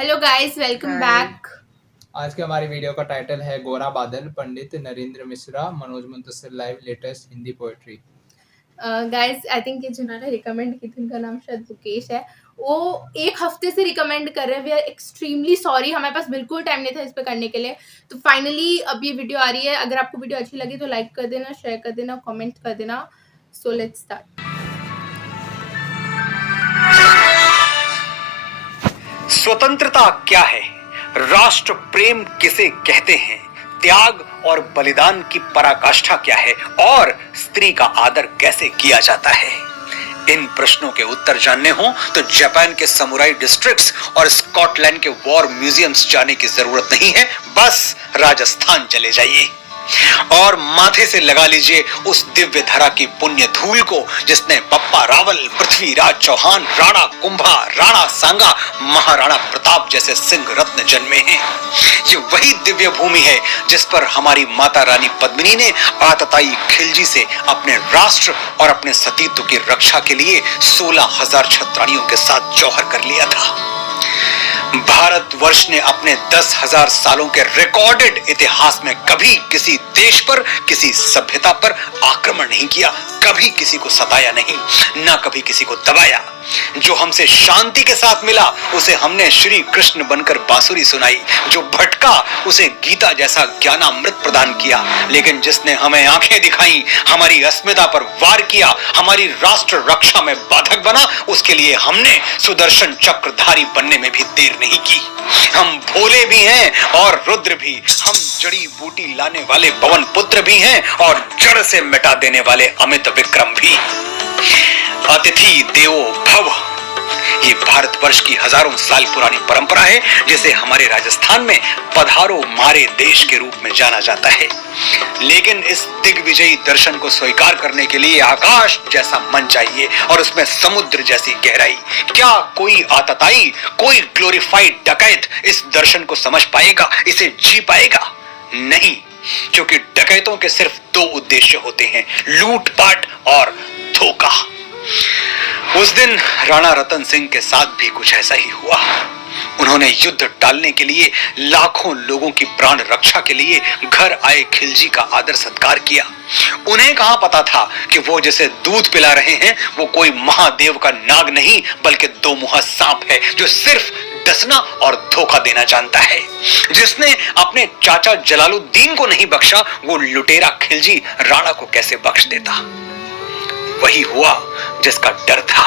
Hello guys, welcome back. आज के हमारी वीडियो का टाइटल है Gora Badal, Pandit Narendra Mishra, Manoj Muntashir live latest Hindi poetry. Guys, I think ये जिन्होंने रिकमेंड की थी उनका नाम शायद मुकेश है। वो एक हफ्ते से रिकमेंड कर रहे हैं। वी आर एक्सट्रीमली सॉरी, हमारे पास बिल्कुल टाइम नहीं था इस पे करने के लिए। तो फाइनली अब ये वीडियो आ रही है। अगर आपको वीडियो अच्छी लगी तो लाइक कर देना, शेयर कर देना, कमेंट कर देना। So let's start. स्वतंत्रता क्या है, राष्ट्र प्रेम किसे कहते हैं, त्याग और बलिदान की पराकाष्ठा क्या है और स्त्री का आदर कैसे किया जाता है। इन प्रश्नों के उत्तर जानने हो तो जापान के समुराई डिस्ट्रिक्ट्स और स्कॉटलैंड के वॉर म्यूजियम्स जाने की जरूरत नहीं है, बस राजस्थान चले जाइए और माथे से लगा लीजिए उस दिव्य धरा की पुण्य धूल को जिसने बप्पा रावल, पृथ्वीराज चौहान, राणा कुंभा, राणा सांगा, महाराणा प्रताप जैसे सिंह रत्न जन्मे हैं। ये वही दिव्य भूमि है जिस पर हमारी माता रानी पद्मिनी ने आतताई खिलजी से अपने राष्ट्र और अपने सतीत्व की रक्षा के लिए 16,000 छत्राणियों के साथ जौहर कर लिया था। भारतवर्ष ने अपने 10,000 सालों के रिकॉर्डेड इतिहास में कभी किसी देश पर, किसी सभ्यता पर आक्रमण नहीं किया, कभी किसी को सताया नहीं, ना कभी किसी को दबाया। जो हमसे शांति के साथ मिला उसे हमने श्री कृष्ण बनकर बांसुरी सुनाई, जो भटका उसे गीता जैसा ज्ञानामृत प्रदान किया, लेकिन जिसने हमें आंखें दिखाई, हमारी अस्मिता पर वार किया, हमारी राष्ट्र रक्षा में बाधक बना, उसके लिए हमने सुदर्शन चक्रधारी बनने में भी देर नहीं की। हम भोले भी हैं और रुद्र भी, हम जड़ी बूटी लाने वाले पवन पुत्र भी हैं और जड़ से मिटा देने वाले अमित विक्रम भी। अतिथि देवो भव, ये भारतवर्ष की हजारों साल पुरानी परंपरा है जिसे हमारे राजस्थान में पधारो मारे देश के रूप में जाना जाता है। लेकिन इस दिग्विजयी दर्शन को स्वीकार करने के लिए आकाश जैसा मन चाहिए और उसमें समुद्र जैसी गहराई। क्या कोई आतताई, कोई ग्लोरीफाइड डकैत इस दर्शन को समझ पाएगा, इसे जी पाएगा? नहीं, क्योंकि डकैतों के सिर्फ दो उद्देश्य होते हैं, लूटपाट और धोखा। उस दिन राणा रतन सिंह के साथ भी कुछ ऐसा ही हुआ। उन्होंने युद्ध टालने के लिए, लाखों लोगों की प्राण रक्षा के लिए घर आए खिलजी का आदर सत्कार किया। उन्हें कहां पता था कि वो जिसे दूध पिला रहे हैं वो कोई महादेव का नाग नहीं बल्कि दो मुहा सांप है जो सिर्फ डसना और धोखा देना जानता है। जिसने अपने चाचा जलालुद्दीन को नहीं बख्शा, वो लुटेरा खिलजी राणा को कैसे बख्श देता। वही हुआ जिसका डर था।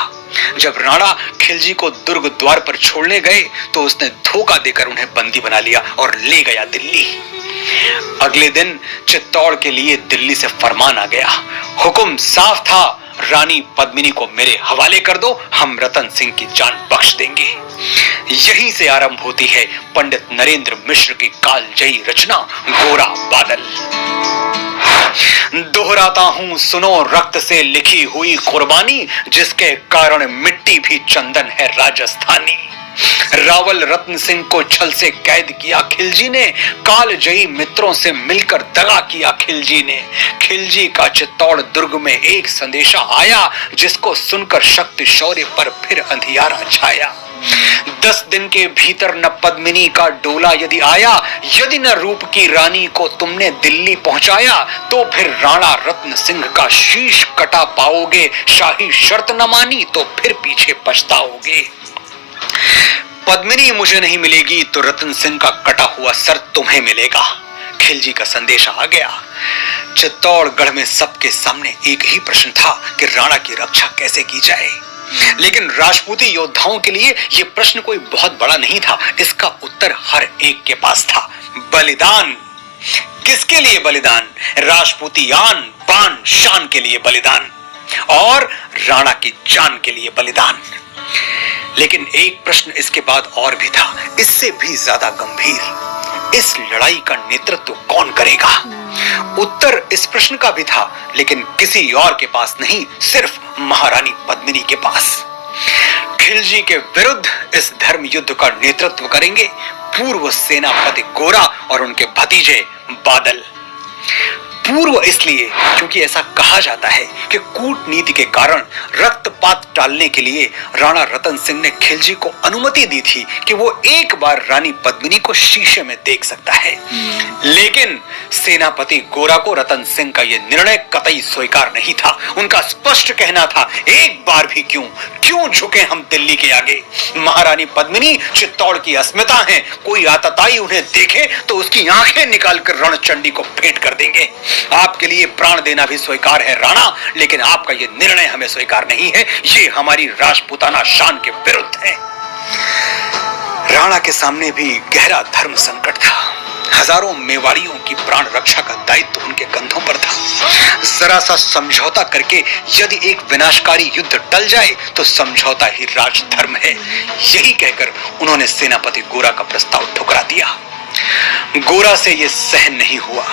जब राणा खिलजी को दुर्ग द्वार पर छोड़ने गए तो उसने धोखा देकर उन्हें बंदी बना लिया और ले गया दिल्ली। अगले दिन चित्तौड़ के लिए दिल्ली से फरमान आ गया। हुक्म साफ था, रानी पद्मिनी को मेरे हवाले कर दो, हम रतन सिंह की जान बख्श देंगे। यहीं से आरंभ होती है पंडित नरेंद्र मिश्र की कालजयी रचना गोरा बादल। दोहराता हूं सुनो रक्त से लिखी हुई कुर्बानी, जिसके कारण मिट्टी भी चंदन है राजस्थानी। रावल रत्न सिंह को छल से कैद किया खिलजी ने, कालजयी मित्रों से मिलकर दगा किया खिलजी ने। खिलजी का चित्तौड़ दुर्ग में एक संदेशा आया जिसको सुनकर शक्ति शौर्य पर फिर अंधियारा छाया। 10 दिन के भीतर न पद्मिनी का डोला यदि आया, यदि न रूप की रानी को तुमने दिल्ली पहुंचाया, तो फिर राणा रत्न सिंह का शीश कटा पाओगे। शाही शर्त न मानी तो फिर पीछे पछताओगे। पद्मिनी मुझे नहीं मिलेगी तो रतन सिंह का कटा हुआ सर तुम्हें मिलेगा। खिलजी का संदेश आ गया। चित्तौड़गढ़ में सबके सामने एक ही प्रश्न था कि राणा की रक्षा कैसे की जाए। लेकिन राजपूती योद्धाओं के लिए यह प्रश्न कोई बहुत बड़ा नहीं था। इसका उत्तर हर एक के पास था, बलिदान। किसके लिए बलिदान? राजपूती आन बान शान के लिए बलिदान और राणा की जान के लिए बलिदान। लेकिन एक प्रश्न इसके बाद और भी था, इससे भी ज्यादा गंभीर। इस लड़ाई का नेतृत्व कौन करेगा? उत्तर इस प्रश्न का भी था, लेकिन किसी और के पास नहीं, सिर्फ महारानी पद्मिनी के पास। खिलजी के विरुद्ध इस धर्म युद्ध का नेतृत्व करेंगे पूर्व सेनापति गोरा और उनके भतीजे बादल। पूर्व इसलिए क्योंकि ऐसा कहा जाता है कि कूटनीति के कारण रक्तपात टालने के लिए राणा रतन सिंह ने खिलजी को अनुमति दी थी कि वो एक बार रानी पद्मिनी को शीशे में देख सकता है। लेकिन सेनापति गोरा को रतन सिंह का यह निर्णय कतई स्वीकार नहीं था। उनका स्पष्ट कहना था, एक बार भी क्यों झुके हम दिल्ली के आगे। महारानी पद्मिनी चित्तौड़ की अस्मिता हैं, कोई आतताई उन्हें देखे तो उसकी आंखें निकालकर रणचंडी को भेंट कर देंगे। आपके लिए प्राण देना भी स्वीकार है राणा, लेकिन आपका यह निर्णय हमें स्वीकार नहीं है। ये हमारी राजपूताना शान के विरुद्ध है। राणा के सामने भी गहरा धर्म संकट था। हजारों मेवाड़ियों की प्राण रक्षा का दायित्व उनके कंधों पर था। जरा सा समझौता करके यदि एक विनाशकारी युद्ध टल जाए तो समझौता ही राजधर्म है। यही कहकर उन्होंने सेनापति गोरा का प्रस्ताव ठुकरा दिया। गोरा से यह सहन नहीं हुआ।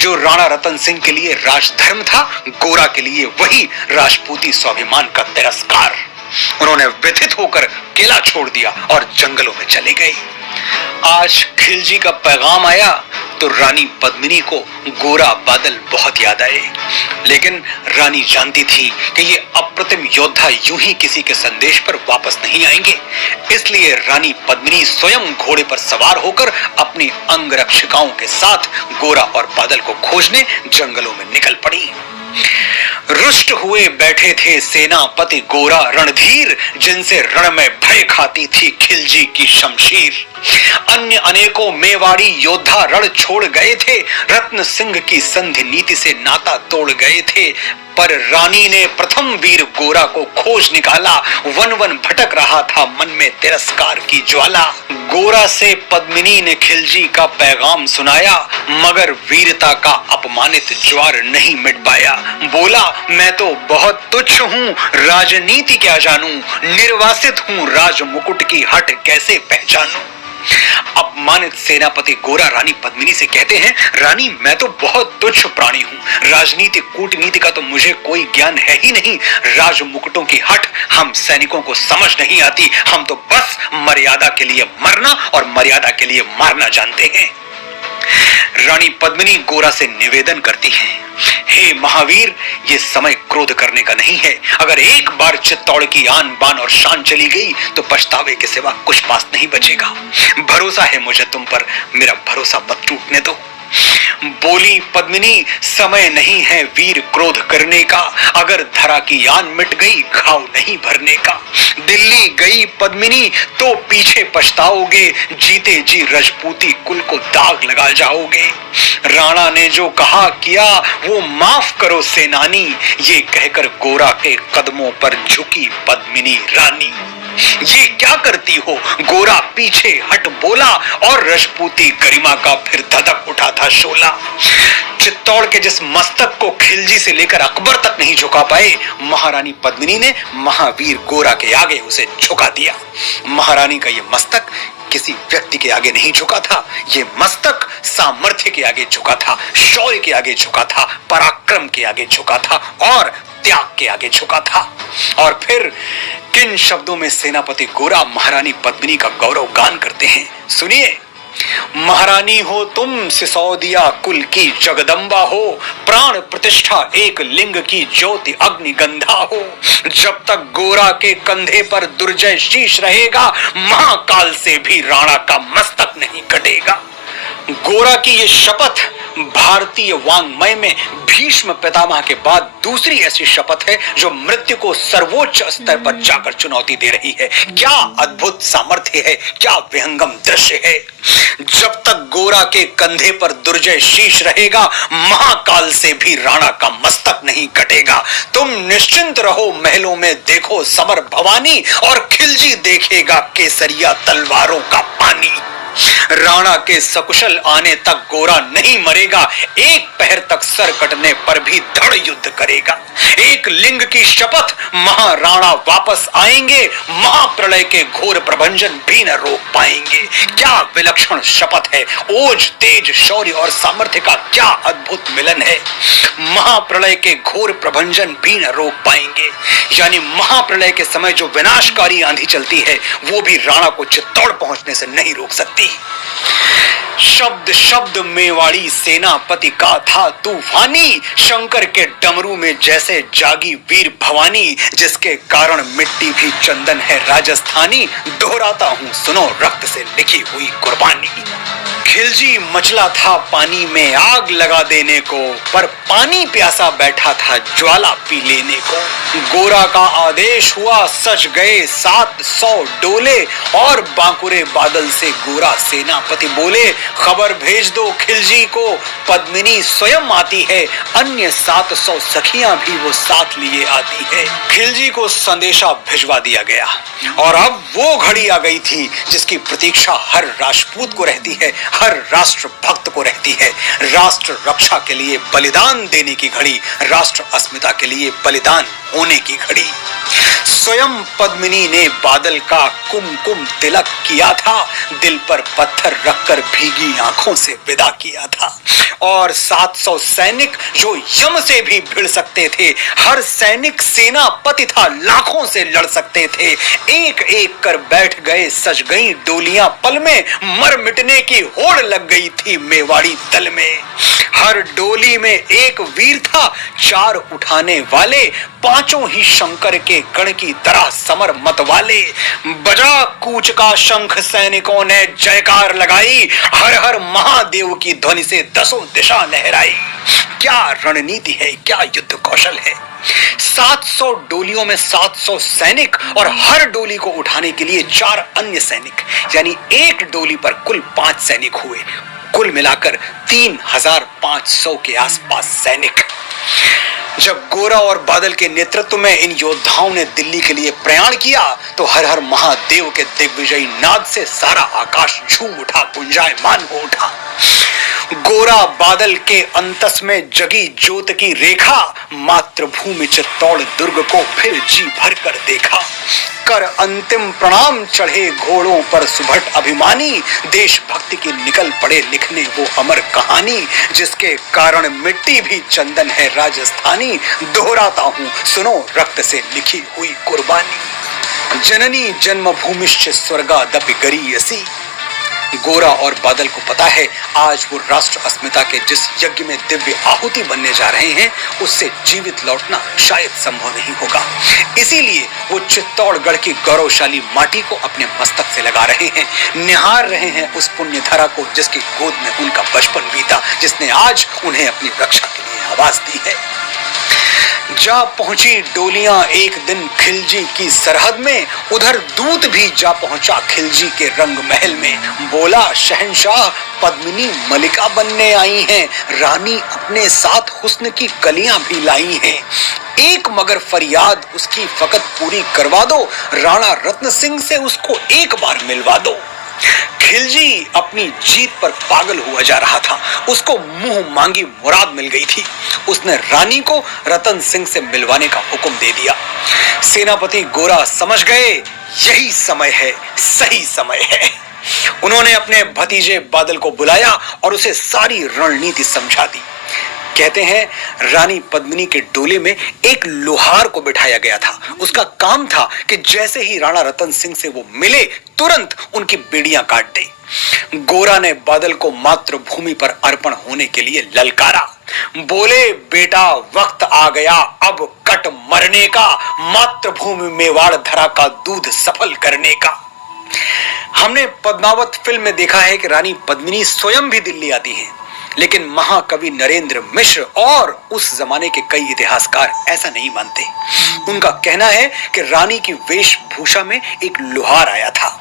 जो राणा रतन सिंह के लिए राजधर्म था, गोरा के लिए वही राजपूती स्वाभिमान का तिरस्कार। उन्होंने व्यथित होकर किला छोड़ दिया और जंगलों में चले गए। आज खिलजी का पैगाम आया तो रानी पद्मिनी को गोरा बादल बहुत याद आए। लेकिन रानी जानती थी कि ये अप्रतिम योद्धा यूं ही किसी के संदेश पर वापस नहीं आएंगे। इसलिए रानी पद्मिनी स्वयं घोड़े पर सवार होकर अपनी अंगरक्षिकाओं के साथ गोरा और बादल को खोजने जंगलों में निकल पड़ी। रुष्ट हुए बैठे थे सेनापति गोरा रणधीर, जिनसे रण में भय खाती थी खिलजी की शमशीर। अन्य अनेकों मेवाड़ी योद्धा रण छोड़ गए थे, रत्न सिंह की संधि नीति से नाता तोड़ गए थे। पर रानी ने प्रथम वीर गोरा को खोज निकाला। वन वन भटक रहा था मन में तिरस्कार की ज्वाला। गोरा से पद्मिनी ने खिलजी का पैगाम सुनाया, मगर वीरता का अपमानित ज्वार नहीं मिट पाया। बोला, मैं तो बहुत तुच्छ हूँ, राजनीति क्या जानूं, निर्वासित हूँ, राज मुकुट की हट कैसे पहचानूं। अपमानित सेनापति गोरा रानी पद्मिनी से कहते हैं, रानी मैं तो बहुत तुच्छ प्राणी हूँ, राजनीति कूटनीति का तो मुझे कोई ज्ञान है ही नहीं। राज मुकुटों की हट हम सैनिकों को समझ नहीं आती। हम तो बस मर्यादा के लिए मरना और मर्यादा के लिए मारना जानते हैं। रानी पद्मिनी गोरा से निवेदन करती हैं, हे महावीर, ये समय क्रोध करने का नहीं है। अगर एक बार चित्तौड़ की आन बान और शान चली गई तो पछतावे के सिवा कुछ पास नहीं बचेगा। भरोसा है मुझे तुम पर, मेरा भरोसा मत टूटने दो। बोली पद्मिनी, समय नहीं है वीर क्रोध करने का, अगर धरा की आन मिट गई घाव नहीं भरने का। दिल्ली गई पद्मिनी तो पीछे पछताओगे, जीते जी रजपूती कुल को दाग लगा जाओगे। राणा ने जो कहा किया वो माफ करो सेनानी, ये कहकर गोरा के कदमों पर झुकी पद्मिनी रानी। ये क्या करती हो, गोरा पीछे हट बोला और रजपूती गरिमा का फिर धधक उठा था शोला। चित्तौड़ के जिस मस्तक को खिलजी से लेकर अकबर तक नहीं झुका पाए, महारानी पद्मिनी ने महावीर गोरा के आगे उसे झुका दिया। महारानी का ये मस्तक किसी व्यक्ति के आगे नहीं झुका था, ये मस्तक सामर्थ्य के आगे झुका था, शौर्य के आगे झुका था, पराक्रम के आगे झुका था और त्याग के आगे झुका था। और फिर किन शब्दों में सेनापति गोरा महारानी पद्मिनी का गौरव गान करते हैं, सुनिए। महारानी हो तुम, सिसोदिया कुल की जगदम्बा हो, प्राण प्रतिष्ठा एक लिंग की ज्योति अग्निगंधा हो। जब तक गोरा के कंधे पर दुर्जय शीश रहेगा, महाकाल से भी राणा का मस्तक नहीं कटेगा। गोरा की ये शपथ भारतीय वांग्मय में भीष्म पितामह के बाद दूसरी ऐसी शपथ है जो मृत्यु को सर्वोच्च स्तर पर जाकर चुनौती दे रही है। क्या अद्भुत सामर्थ्य है, क्या विहंगम दृश्य है। जब तक गोरा के कंधे पर दुर्जय शीश रहेगा, महाकाल से भी राणा का मस्तक नहीं कटेगा। तुम निश्चिंत रहो, महलों में देखो समर भवानी, और खिलजी देखेगा केसरिया तलवारों का पानी। राणा के सकुशल आने तक गोरा नहीं मरेगा, एक पहर तक सर कटने पर भी धड़ युद्ध करेगा। एक लिंग की शपथ, महाराणा वापस आएंगे, महाप्रलय के घोर प्रभंजन भी न रोक पाएंगे। क्या विलक्षण शपथ है, ओज तेज शौर्य और सामर्थ्य का क्या अद्भुत मिलन है। महाप्रलय के घोर प्रभंजन भी न रोक पाएंगे, यानी महाप्रलय के समय जो विनाशकारी आंधी चलती है वो भी राणा को चित्तौड़ पहुंचने से नहीं रोक सकती। शब्द शब्द मेवाड़ी सेनापति का था तूफानी, शंकर के डमरू में जैसे जागी वीर भवानी, जिसके कारण मिट्टी भी चंदन है राजस्थानी। दोहराता हूँ सुनो रक्त से लिखी हुई कुर्बानी। खिलजी मचला था पानी में आग लगा देने को, पर पानी प्यासा बैठा था ज्वाला पी लेने को। गोरा का आदेश हुआ सज गए 700 डोले, और बांकुरे बादल से गोरा सेनापति बोले, खबर भेज दो खिलजी को, पद्मिनी स्वयं आती है, अन्य 700 सखियां भी वो साथ लिए आती है। खिलजी को संदेशा भिजवा दिया गया, और अब वो घड़ी आ गई थी जिसकी प्रतीक्षा हर राजपूत को रहती है, हर राष्ट्र भक्त को रहती है। राष्ट्र रक्षा के लिए बलिदान देने की घड़ी, राष्ट्र अस्मिता के लिए बलिदान होने की घड़ी। स्वयं पद्मिनी ने बादल का कुमकुम तिलक किया था, दिल पर पत्थर रखकर भीगी आंखों से विदा किया था। और 700 सैनिक जो यम से भी भिड़ सकते थे, हर सैनिक सेनापति था, लाखों से लड़ सकते थे। एक एक कर बैठ गए सज गई डोलियां पल में, मर मिटने की होड़ लग गई थी मेवाड़ी दल में। हर डोली में एक वीर था, 4 उठाने वाले, पांचों ही शंकर के गण की तरह समर मत वाले। बजा कूच का शंख, सैनिकों ने जयकार लगाई, हर हर महादेव की ध्वनि से 10 दिशा लहराई। क्या रणनीति है, क्या युद्ध कौशल है। 700 डोलियों में 700 सैनिक, और हर डोली को उठाने के लिए 4 अन्य सैनिक, यानी एक डोली पर कुल 5 सैनिक हुए। कुल मिलाकर 3500 के आसपास सैनिक। जब गोरा और बादल के नेतृत्व में इन योद्धाओं ने दिल्ली के लिए प्रयाण किया, तो हर हर महादेव के दिग्विजयी नाद से सारा आकाश झूम उठा, गुंजायमान हो उठा। गोरा बादल के अंतस में जगी ज्योत की रेखा, मातृभूमि चित्तौड़ दुर्ग को फिर जी भर कर देखा। कर अंतिम प्रणाम चढ़े घोड़ों पर सुभट अभिमानी, देशभक्ति की निकल पड़े लिखने वो अमर कहानी, जिसके कारण मिट्टी भी चंदन है राजस्थानी। दोहराता हूँ सुनो रक्त से लिखी हुई कुर्बानी। जननी जन्मभूमिश्च स्वर्गादपि गरीयसी। गोरा और बादल को पता है आज वो राष्ट्र अस्मिता के जिस यज्ञ में दिव्य आहुति बनने जा रहे हैं, उससे जीवित लौटना शायद संभव नहीं होगा। इसीलिए वो चित्तौड़गढ़ की गौरवशाली माटी को अपने मस्तक से लगा रहे हैं, निहार रहे हैं उस पुण्य धारा को जिसकी गोद में उनका बचपन बीता, जिसने आज उन्हें अपनी रक्षा के लिए आवाज दी है। जा पहुंची डोलियां एक दिन खिलजी की सरहद में, उधर दूत भी जा पहुंचा खिलजी के रंग महल में। बोला शहंशाह पद्मिनी मलिका बनने आई हैं, रानी अपने साथ हुस्न की कलियां भी लाई हैं। एक मगर फरियाद उसकी फकत पूरी करवा दो, राणा रत्न सिंह से उसको एक बार मिलवा दो। खिलजी अपनी जीत पर पागल हुआ जा रहा था, उसको मुंह मांगी मुराद मिल गई थी। उसने रानी को रतन सिंह से मिलवाने का हुक्म दे दिया। सेनापति गोरा समझ गए यही समय है, सही समय है। उन्होंने अपने भतीजे बादल को बुलाया और उसे सारी रणनीति समझा दी। कहते हैं रानी पद्मिनी के डोले में एक लोहार को बिठाया गया था। उसका काम था कि जैसे ही राणा रतन सिंह से वो मिले, तुरंत उनकी बेड़ियां काट दे। गोरा ने बादल को मातृभूमि पर अर्पण होने के लिए ललकारा। बोले बेटा वक्त आ गया अब कट मरने का, मातृभूमि मेवाड़ धरा का दूध सफल करने का। हमने पद्मावत फिल्म में देखा है कि रानी पद्मिनी स्वयं भी दिल्ली आती हैं, लेकिन महाकवि नरेंद्र मिश्र और उस जमाने के कई इतिहासकार ऐसा नहीं मानते। उनका कहना है कि रानी की वेशभूषा में एक लोहार आया था।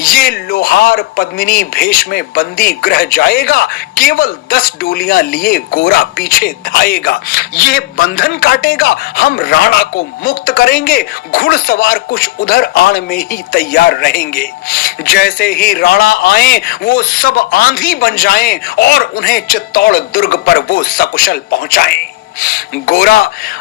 ये लोहार पद्मिनी भेष में बंदी गृह जाएगा, केवल 10 डोलियां लिए गोरा पीछे धाएगा। ये बंधन काटेगा, हम राणा को मुक्त करेंगे, घुड़सवार कुछ उधर आड़ में ही तैयार रहेंगे। जैसे ही राणा आए वो सब आंधी बन जाएं और उन्हें चित्तौड़ दुर्ग पर वो सकुशल पहुंचाएं। गोरा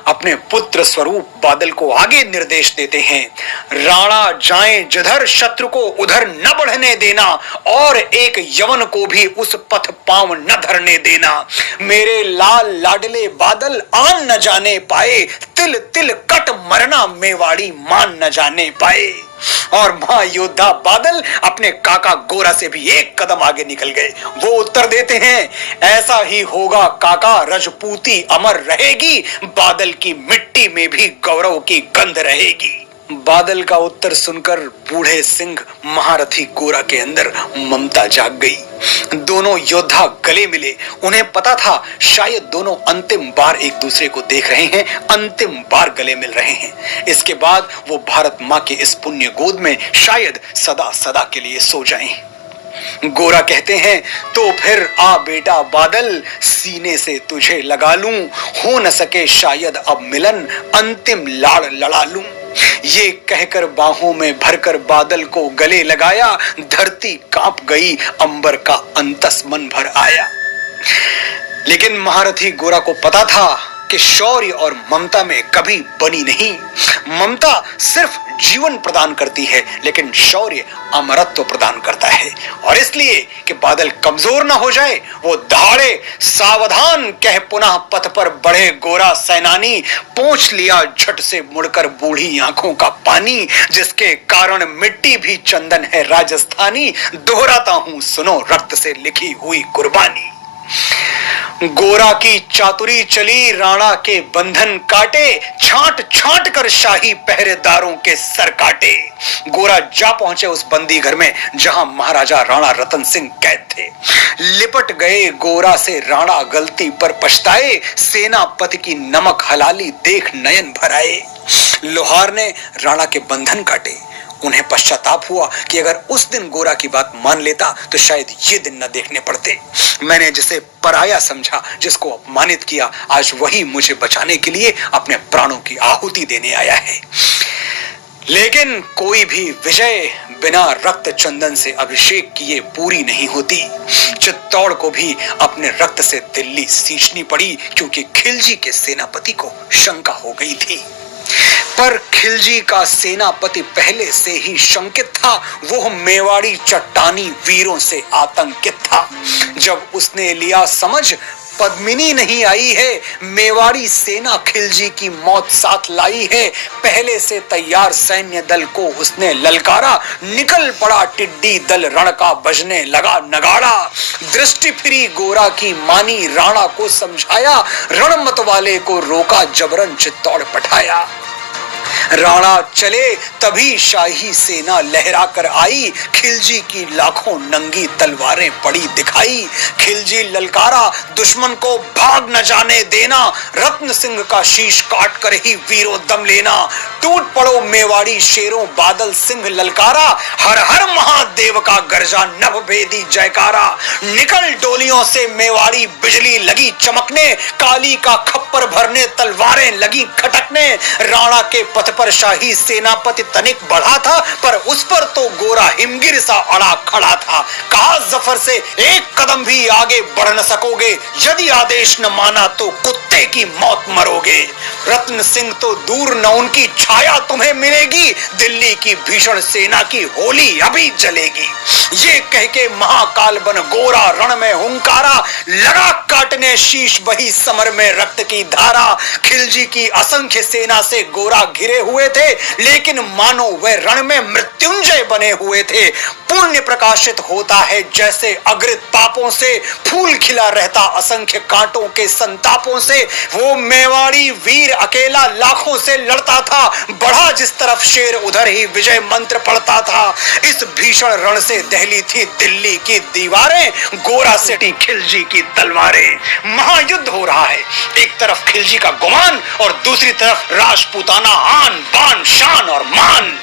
अपने पुत्र स्वरूप बादल को आगे निर्देश देते हैं, राणा जाएं जिधर शत्रु को उधर न बढ़ने देना, और एक यवन को भी उस पथ पांव न धरने देना। मेरे लाल लाडले बादल आन न जाने पाए, तिल तिल कट मरना मेवाड़ी मान न जाने पाए। और महायोद्धा बादल अपने काका गोरा से भी एक कदम आगे निकल गए। वो उत्तर देते हैं, ऐसा ही होगा काका, रजपूती अमर रहेगी, बादल की मिट्टी में भी गौरव की गंध रहेगी। बादल का उत्तर सुनकर बूढ़े सिंह महारथी गोरा के अंदर ममता जाग गई। दोनों योद्धा गले मिले। उन्हें पता था शायद दोनों अंतिम बार एक दूसरे को देख रहे हैं, अंतिम बार गले मिल रहे हैं। इसके बाद वो भारत माँ के इस पुण्य गोद में शायद सदा सदा के लिए सो जाएं। गोरा कहते हैं, तो फिर आ बेटा बादल, सीने से तुझे लगा लूं, हो न सके शायद अब मिलन, अंतिम लाड़ लड़ा लूं। ये कहकर बाहों में भरकर बादल को गले लगाया, धरती कांप गई, अंबर का अंतस मन भर आया। लेकिन महारथी गोरा को पता था कि शौर्य और ममता में कभी बनी नहीं। ममता सिर्फ जीवन प्रदान करती है, लेकिन शौर्य अमरत्व प्रदान करता है। और इसलिए कि बादल कमजोर ना हो जाए, वो दहाड़े, सावधान कह पुनः पथ पर बढ़े गोरा सेनानी, पोंछ लिया झट से मुड़कर बूढ़ी आंखों का पानी, जिसके कारण मिट्टी भी चंदन है राजस्थानी, दोहराता हूं सुनो रक्त से लिखी हुई कुर्बानी। गोरा की चातुरी चली, राणा के बंधन काटे, छांट छांट कर शाही पहरेदारों के सर काटे। गोरा जा पहुंचे उस बंदी घर में जहां महाराजा राणा रतन सिंह कैद थे। लिपट गए गोरा से राणा, गलती पर पछताए, सेनापति की नमक हलाली देख नयन भर आए। लोहार ने राणा के बंधन काटे। उन्हें पश्चाताप हुआ कि अगर उस दिन गोरा की बात मान लेता तो शायद ये दिन न देखने पड़ते। मैंने जिसे पराया समझा, जिसको अपमानित किया, आज वही मुझे बचाने के लिए अपने प्राणों की आहुति देने आया है। लेकिन कोई भी विजय बिना रक्त चंदन से अभिषेक किए पूरी नहीं होती। चित्तौड़ को भी अपने रक्त से दिल्ली सींचनी पड़ी, क्योंकि खिलजी के सेनापति को शंका हो गई थी। पर खिलजी का सेनापति पहले से ही शंकित था। वो मेवाड़ी चट्टानी वीरों से आतंकित था। जब उसने लिया समझ पद्मिनी नहीं आई है, मेवाड़ी सेना खिलजी की मौत साथ लाई है, पहले से तैयार सैन्य दल को उसने ललकारा। निकल पड़ा टिड्डी दल रण का, बजने लगा नगाड़ा। दृष्टि फिरी गोरा की मानी, राणा को समझाया, रणमत वाले को रोका, जबरन चित्तौड़ पठाया। राणा चले तभी शाही सेना लहरा कर आई, खिलजी की लाखों नंगी तलवारें पड़ी दिखाई। खिलजी ललकारा, दुश्मन को भाग न जाने देना, रत्न सिंह का शीश काट कर ही वीरों दम लेना। टूट पड़ो मेवाड़ी शेरों, बादल सिंह ललकारा, हर हर महादेव का गर्जा नभ भेदी जयकारा। निकल डोलियों से मेवाड़ी, बिजली लगी चमकने, काली का खप्पर भरने, तलवारें लगी खटकने। राणा के पथ पर शाही सेनापति तनिक बढ़ा था, पर उस पर तो गोरा हिमगिर सा अड़ा खड़ा था। कहा जफर से, एक कदम भी आगे बढ़ न सकोगे, यदि आदेश न माना तो कुत्ते की मौत मरोगे। रत्न सिंह तो दूर न उनकी छाया तुम्हें मिलेगी, दिल्ली की भीषण सेना की होली अभी जलेगी। ये कह के महाकाल बन गोरा रण में हुंकारा, लगा काटने शीश बही समर में रक्त की धारा। खिलजी की असंख्य सेना से गोरा घिरे हुए थे, लेकिन मानो वे रण में मृत्युंजय बने हुए थे। पुण्य प्रकाशित होता है जैसे अग्रित पापों से, फूल खिला रहता असंख्य कांटों के संतापों से। वो मेवाड़ी वीर अकेला लाखों से लड़ता था, बढ़ा जिस तरफ शेर उधर ही विजय मंत्र पढ़ता था। इस भीषण रण से दहली थी दिल्ली की दीवारें, गोरा से खिलजी की तलवारें। महायुद्ध हो रहा है, एक तरफ खिलजी का गुमान और दूसरी तरफ राजपूताना आन बान शान और मान।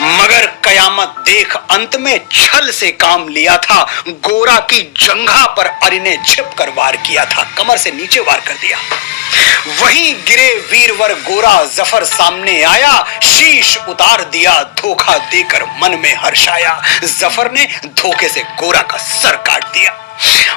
मगर कयामत देख अंत में छल से काम लिया था। गोरा की जंघा पर अरि ने छिप कर वार किया था, कमर से नीचे वार कर दिया। वहीं गिरे वीरवर गोरा, जफर सामने आया, शीश उतार दिया, धोखा देकर मन में हर्षाया। जफर ने धोखे से गोरा का सर काट दिया।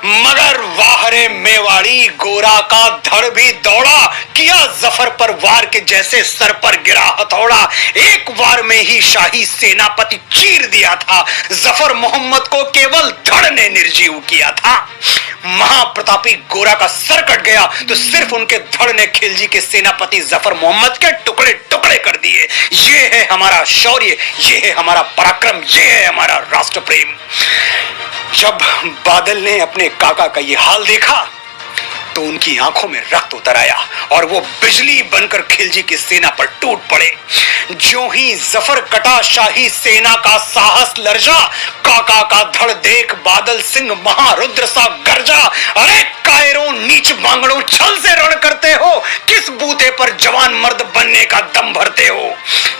मगर वाहरे मेवाड़ी, गोरा का धड़ भी दौड़ा, किया जफर पर वार के जैसे सर पर गिरा हथौड़ा। एक वार में ही शाही सेनापति चीर दिया था, जफर मोहम्मद को केवल धड़ ने निर्जीव किया था। महाप्रतापी गोरा का सर कट गया तो सिर्फ उनके धड़ ने खिलजी के सेनापति जफर मोहम्मद के टुकड़े टुकड़े कर दिए। ये है हमारा शौर्य, ये है हमारा पराक्रम, ये है हमारा राष्ट्र प्रेम। जब बादल ने अपने काका का ये हाल देखा तो उनकी आंखों में रक्त उतर आया और वो बिजली बनकर खिलजी की सेना पर टूट पड़े। जो ही जफर कटा, शाही सेना का साहस लर्जा, काका का धड़ देख बादल सिंह महारुद्र सा गरजा। अरे कायरों, नीच मांगड़ों, छल से रण करते हो, किस बूते पर जवान मर्द बनने का दम भरते हो।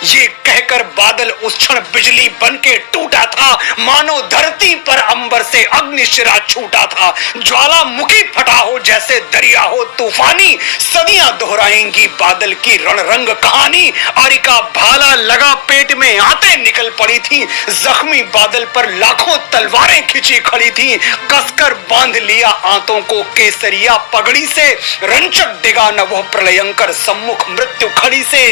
ये कहकर बादल उस क्षण बिजली बन के टूटा था, मानो धरती पर अंबर से अग्निशिरा छूटा था। ज्वालामुखी फटा हो जैसे दरिया हो तूफानी, सदियां दोहराएंगी बादल की रणरंग कहानी। आरी का भाला लगा पेट में आते निकल पड़ी थी, जख्मी बादल पर लाखों तलवारें खिंची खड़ी थी। कसकर बांध लिया आंतों को केसरिया पगड़ी से, रंचक डिगा न वो प्रलयंकर सम्मुख मृत्यु खड़ी से।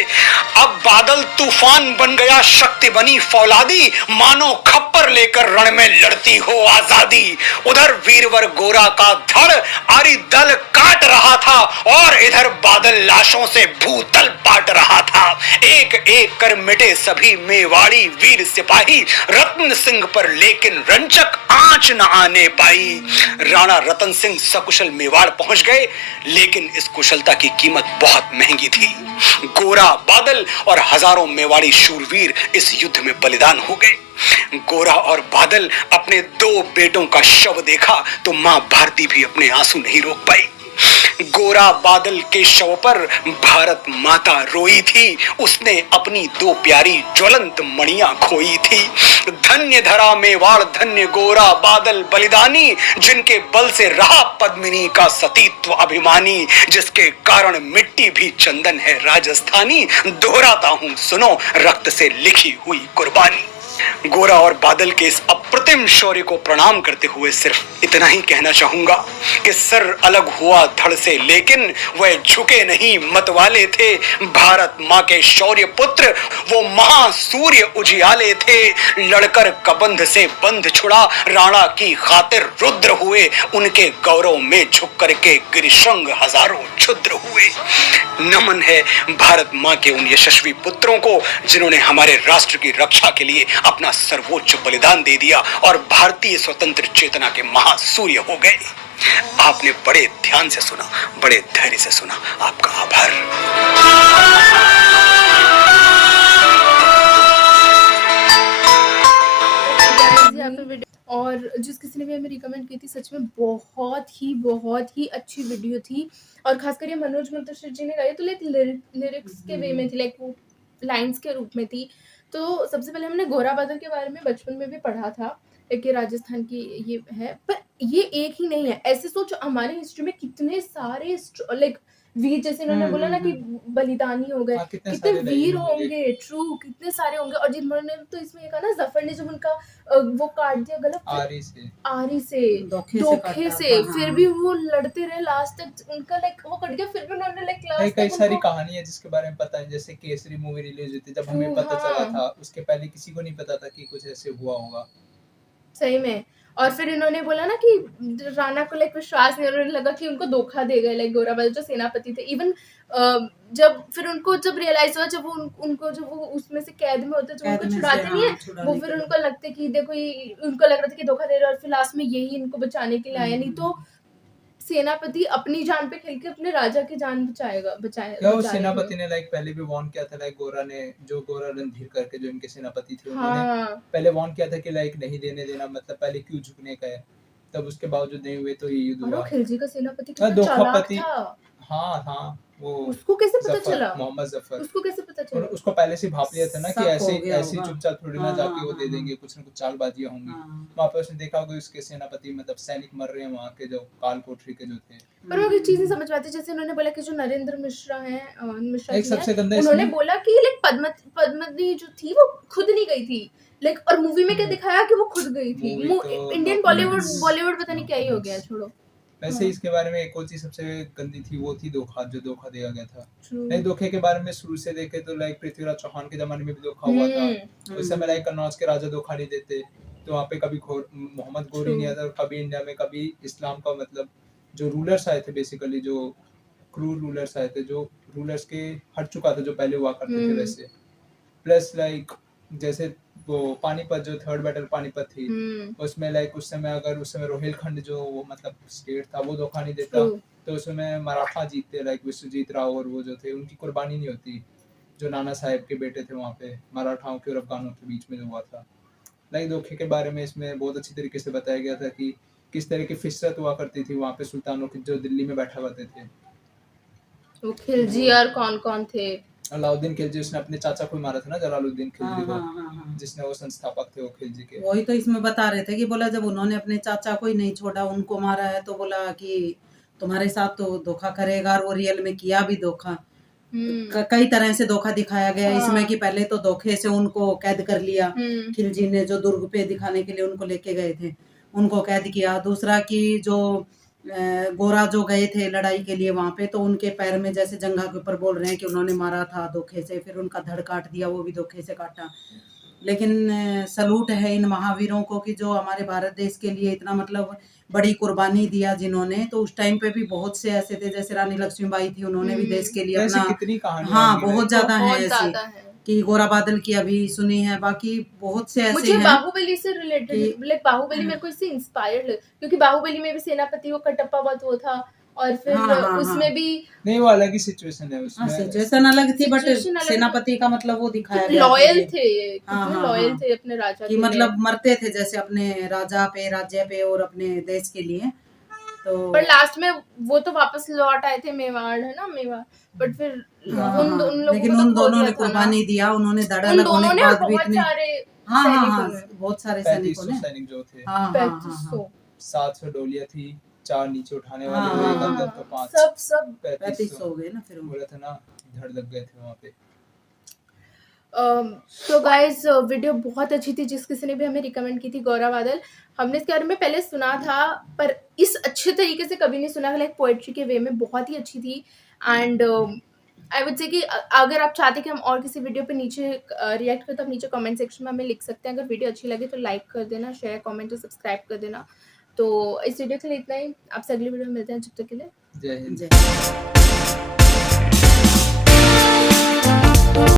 अब बादल तूफान बन गया, शक्ति बनी फौलादी, मानो खप्पर लेकर रण में लड़ती हो आजादी। उधर वीरवर गोरा का धड़ आरी दल काट रहा था और इधर बादल लाशों से भूतल पाट रहा था। एक एक कर मिटे सभी मेवाड़ी वीर सिपाही, रत्न सिंह पर लेकिन रंचक आंच न आने पाई। राणा रतन सिंह सकुशल मेवाड़ पहुंच गए, लेकिन इस कुशलता की कीमत बहुत महंगी थी। गोरा, बादल और हजारों मेवाड़ी शूरवीर इस युद्ध में बलिदान हो गए। गोरा और बादल अपने दो बेटों का शव देखा तो मां भारती भी अपने आंसू नहीं रोक पाई। गोरा बादल के शव पर भारत माता रोई थी, उसने अपनी दो प्यारी ज्वलंत मणियां खोई थी। धन्य धरा मेवाड़, धन्य गोरा बादल बलिदानी, जिनके बल से रहा पद्मिनी का सतीत्व अभिमानी, जिसके कारण मिट्टी भी चंदन है राजस्थानी। दोहराता हूं सुनो, रक्त से लिखी हुई कुर्बानी। गोरा और बादल के इस अप्रतिम शौर्य को प्रणाम करते हुए सिर्फ इतना ही कहना चाहूंगा कि सर अलग हुआ धड़ से, लेकिन वह झुके नहीं, मतवाले थे। भारत माँ के शौर्य पुत्र वो महासूर्य उजियाले थे। लड़कर कबंध से बंध छुड़ा, राणा की खातिर रुद्र हुए, उनके गौरव में झुक करके गिरिशृंग हजारों क्षुद्र हुए। नमन है भारत माँ के उन यशस्वी पुत्रों को जिन्होंने हमारे राष्ट्र की रक्षा के लिए अपना सर्वोच्च बलिदान दे दिया और भारतीय स्वतंत्र चेतना के महासूर्य हो गए। आपने बड़े ध्यान से सुना, बड़े धैर्य से सुना, आपका आभार। और जिस किसी ने भी हमें रिकमेंड की थी, सच में बहुत ही अच्छी वीडियो थी। और खासकर ये मनोज मुंतशिर जी ने गाई तो लाइक लिरिक्स के वे में थी, लाइक वो लाइंस के रूप में थी। तो सबसे पहले हमने गोरा बादल के बारे में बचपन में भी पढ़ा था, एक राजस्थान की ये है, पर ये एक ही नहीं है। ऐसे सोच, हमारे हिस्ट्री में कितने सारे लाइक वीर, जैसे इन्होंने बोला ना कि बलिदानी हो गए, कितने वीर होंगे, ट्रू, कितने सारे होंगे। और जिन्होंने तो इसमें ये कहा ना, जफर ने जब उनका वो काट दिया गला आरी से धोखे से, फिर भी वो लड़ते रहे लास्ट तक, उनका लाइक वो कट गया, फिर भी उन्होंने लाइक लास्ट कई सारी कहानी है जिसके बारे में पता है। जैसे केसरी मूवी रिलीज हुई थी, जब हमें पता चला था, उसके पहले किसी को नहीं पता था कि कुछ ऐसे हुआ होगा। सही में। और फिर इन्होंने बोला ना कि राणा को लाइक विश्वास नहीं, उन्होंने लगा कि उनको धोखा देगा लाइक गोरा बादल जो सेनापति थे। इवन जब फिर उनको जब रियलाइज हुआ, जब उनको जब वो उसमें से कैद में होते, जब उनको छुड़ाते नहीं है, वो फिर उनको लगता है कि देखो ये, उनको लग रहा था कि धोखा दे रहा है, और फिर लास्ट में यही इनको बचाने के लिए आया। नहीं तो सेनापति अपनी जान पे खेल के अपने राजा की जान बचाएगा। वो सेनापति ने लाइक पहले भी वार्न किया था, लाइक गोरा रणधीर करके जो इनके सेनापति थे, उन्होंने पहले वार्न किया था कि लाइक नहीं देने देना, मतलब पहले क्यों झुकने का है। तब उसके बावजूद नहीं हुए तो ये युद्ध हुआ। खिलजी का सेनापति कितना चालाक था। हाँ, वो उसको कैसे पता जफर, चला? मोहम्मद जफर, उसको कैसे पता और चला? उसको पहले से भाप लिया था ना कि शक हो ऐसे गया ऐसे होगा। चुपचाप थोड़ी ना हाँ, जाके हाँ, वो दे हाँ, देंगे, कुछ ना कुछ चालबाजियां होंगी। हाँ। वहाँ पे उसने देखा होगा उसके सेनापति मतलब सैनिक मर रहे हैं वहाँ के, जो काल कोठरी के जो थे। पर वो एक चीज़ नहीं समझ पाती, जैसे उन्होंने बोला कि जो नरेंद्र मिश्रा हैं, मिश्रा एक जी सबसे हैं, गंदा उन्होंने इसमें बोला कि लाइक पद्मनी जो थी वो खुद नहीं गई थी, लाइक, और मूवी में क्या दिखाया कि वो खुद गई थी। मूवी तो इंडियन documents, बॉलीवुड पता नहीं क्या ही हो गया, छोड़ो। वैसे हाँ। इसके बारे में एक और चीज सबसे गंदी थी, वो थी धोखा, जो धोखा दिया गया था। True. नहीं, धोखे के बारे में शुरू से देखे तो लाइक पृथ्वीराज चौहान के जमाने में भी धोखा हुआ था। उस समय लाइक कन्नौज के राजा धोखा नहीं देते, तो वहाँ पे कभी मोहम्मद गोरी True. नहीं आता, और कभी इंडिया में कभी इस्लाम का मतलब जो रूलर्स आए थे, बेसिकली जो क्रूर रूलर्स आए थे, जो रूलर्स के हट चुका था जो पहले हुआ करते थे वैसे। प्लस लाइक जैसे वो पानीपत, जो थर्ड बैटल पानीपत थी, उसमें लाइक उस समय रोहिलखंड जो वो मतलब स्टेट था वो धोखा नहीं देता, True. तो उसमें मराठा जीतते, लाइक विश्वजीत राव और वो जो थे, उनकी कुर्बानी नहीं होती, जो नाना साहेब के बेटे थे वहाँ पे, मराठाओं के और अफगानों के बीच में जो हुआ था। लाइक धोखे के बारे में इसमें बहुत अच्छी तरीके से बताया गया था कि किस तरह की फिसरत हुआ करती थी वहाँ पे सुल्तानों की, जो दिल्ली में बैठा करते थे। वो खिलजी और कौन थे? अलाउद्दीन खिलजी, उसने अपने चाचा को मारा था ना, जलालुद्दीन खिलजी हाँ, को, हाँ, हाँ, हाँ। जिसने वो संस्थापक थे वो खिलजी के। वही तो इसमें बता रहे थे कि बोला जब उन्होंने अपने चाचा को ही नहीं छोड़ा, उनको मारा है, तो बोला कि तुम्हारे साथ तो धोखा करेगा, और वो रियल में किया भी धोखा। कई तरह से धोखा दिखाया गया हाँ। इसमें कि पहले तो धोखे से उनको कैद कर लिया, खिलजी ने, जो दुर्ग पे दिखाने के लिए उनको लेके गए थे, उनको कैद किया। दूसरा कि जो गोरा जो गए थे लड़ाई के लिए वहां पे, तो उनके पैर में जैसे जंघा के ऊपर बोल रहे हैं कि उन्होंने मारा था धोखे से, फिर उनका धड़ काट दिया, वो भी धोखे से काटा। लेकिन सलूट है इन महावीरों को कि जो हमारे भारत देश के लिए इतना मतलब बड़ी कुर्बानी दिया जिन्होंने। तो उस टाइम पे भी बहुत से ऐसे थे, जैसे रानी लक्ष्मीबाई थी, उन्होंने भी देश के लिए ऐसी अपना, कितनी कहानियां हाँ होंगी, बहुत ज्यादा है बहुत ऐसी, ज्यादा है। कि गोरा बादल की अभी सुनी है, बाकी बहुत से ऐसे मुझे हैं। बाहुबली से रिलेटेड, कि- लाइक बाहुबली मेरे को इससे इंस्पायर्ड लगा, क्योंकि बाहुबली में भी सेनापति वो कटप्पा बहुत वो था, और फिर हाँ, हाँ, उसमें हाँ। भी नहीं, वो अलग ही सिचुएशन है हाँ, उसमें। सिचुएशन अलग थी, बट Situation अलग- सेनापति का मतलब वो दिखाया गया लॉयल कि- थे ये, हाँ, कितने हाँ, लॉयल हाँ। थे अपने राजा कि के मतलब लिए। मरते थे जैसे अपने राजा पे, राज्य पे और अपने देश के लिए। तो पर लास्ट में वो तो वापस लौट आए थे मेवाड़, है ना, मेवाड़, बट फिर हाँ, उन हाँ, लोगों लेकिन को तो उन खो दोनों दिया ने था ना। कुर्बानी दिया, उन्होंने धड़ उन अलग होने दोनों के ने बाद भी बहुत इतने, सारे हाँ हाँ सैनिकों हाँ, ने, बहुत सारे सैनिकों 3500 ने, सैनिक जो थे, हाँ हाँ हाँ हाँ 3500, 700 डोलियां थी, 4 नीचे उठाने वाले हाँ, और एक हाँ, अंदर, हाँ, तो 5, सब 3500 हो गए ना फिर वो। बोला था ना, धड़ लग गए थे वहाँ पे। तो गाइज वीडियो बहुत अच्छी थी, जिस किसी ने भी हमें रिकमेंड की थी, गौरा बादल। हमने इसके बारे में पहले सुना था, पर इस अच्छे तरीके से कभी नहीं सुना, लाइक पोएट्री के वे में बहुत ही अच्छी थी। एंड आई वुड से कि अगर आप चाहते कि हम और किसी वीडियो पे नीचे रिएक्ट करें, तो आप नीचे कमेंट सेक्शन में हमें लिख सकते हैं। अगर वीडियो अच्छी लगे तो लाइक कर देना, शेयर, कमेंट और सब्सक्राइब कर देना। तो इस वीडियो के लिए इतना ही, आपसे अगली वीडियो में मिलते हैं, जब तक के लिए जय हिंद। जय